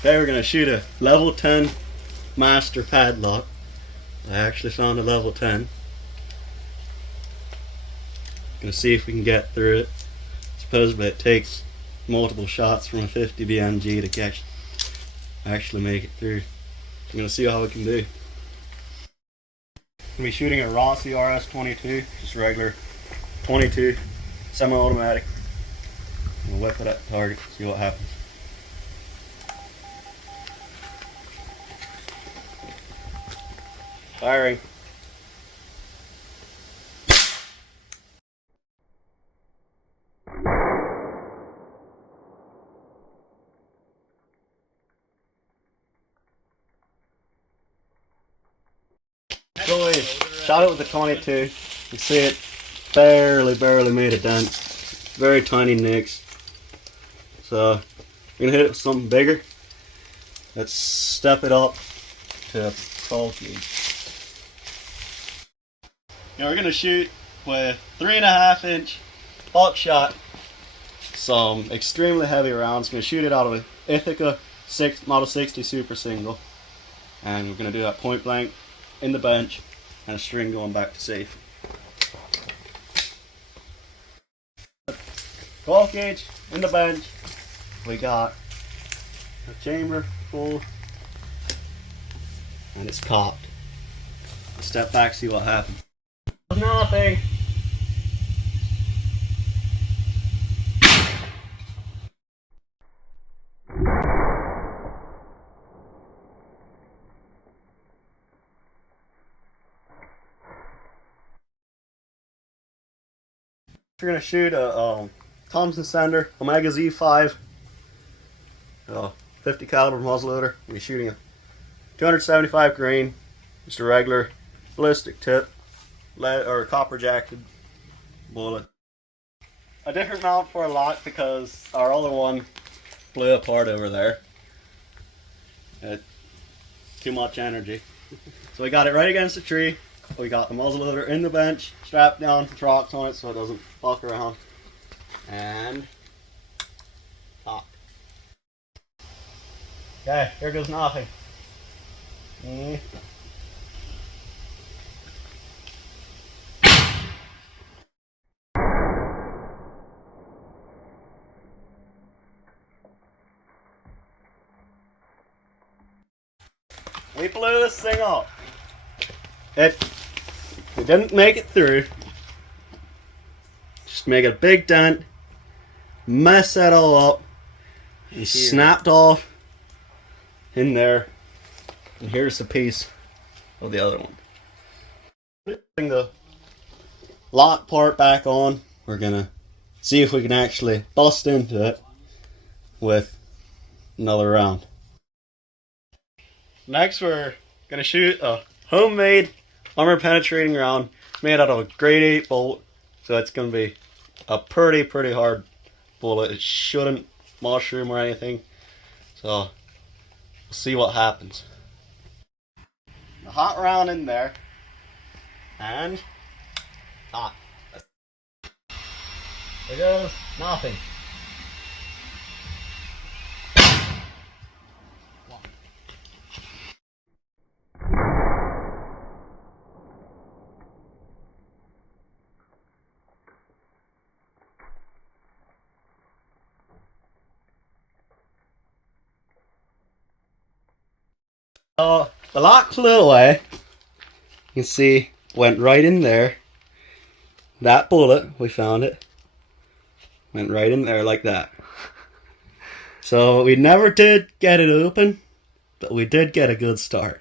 Okay, we're gonna shoot a level 10 master padlock. I actually found a level 10. Gonna see if we can get through it. Supposedly it takes multiple shots from a 50 BMG to actually make it through. I'm gonna see how we can do. Gonna be shooting a Rossi RS-22, just regular 22 semi-automatic. I'm gonna whip it at the target, see what happens. Firing. So we shot it with the 22. You see it barely made a dent. Very tiny nicks. So we're gonna hit it with something bigger. Let's step it up to a 12 gauge. Now we're gonna shoot with 3.5 inch buckshot, some extremely heavy rounds. Gonna shoot it out of an Ithaca Model 60 Super Single, and we're gonna do that point blank in the bench and a string going back to safe. 12 gauge in the bench. We got a chamber full and it's cocked. Step back, see what happens. Nothing. We're gonna shoot a Thompson Center Omega Z5 50 caliber muzzleloader. We're shooting a 275 grain, just a regular ballistic tip, lead or copper jacketed bullet. A different mount for a lock because our other one blew apart over there. Too much energy. So we got it right against the tree. We got the muzzleloader in the bench, strapped down with rocks on it so it doesn't fuck around. And pop. Okay, here goes nothing. We blew this thing up. We didn't make it through. Just make a big dent, mess that all up, and snapped off in there. And here's the piece of the other one. Putting the lock part back on, we're gonna see if we can actually bust into it with another round. Next, we're gonna shoot a homemade armor penetrating round. It's made out of a grade 8 bolt, so it's gonna be a pretty hard bullet. It shouldn't mushroom or anything, so we'll see what happens. A hot round in there, and hot. There goes nothing. The lock flew away. You can see, went right in there. That bullet, we found it, went right in there like that. So we never did get it open, but we did get a good start.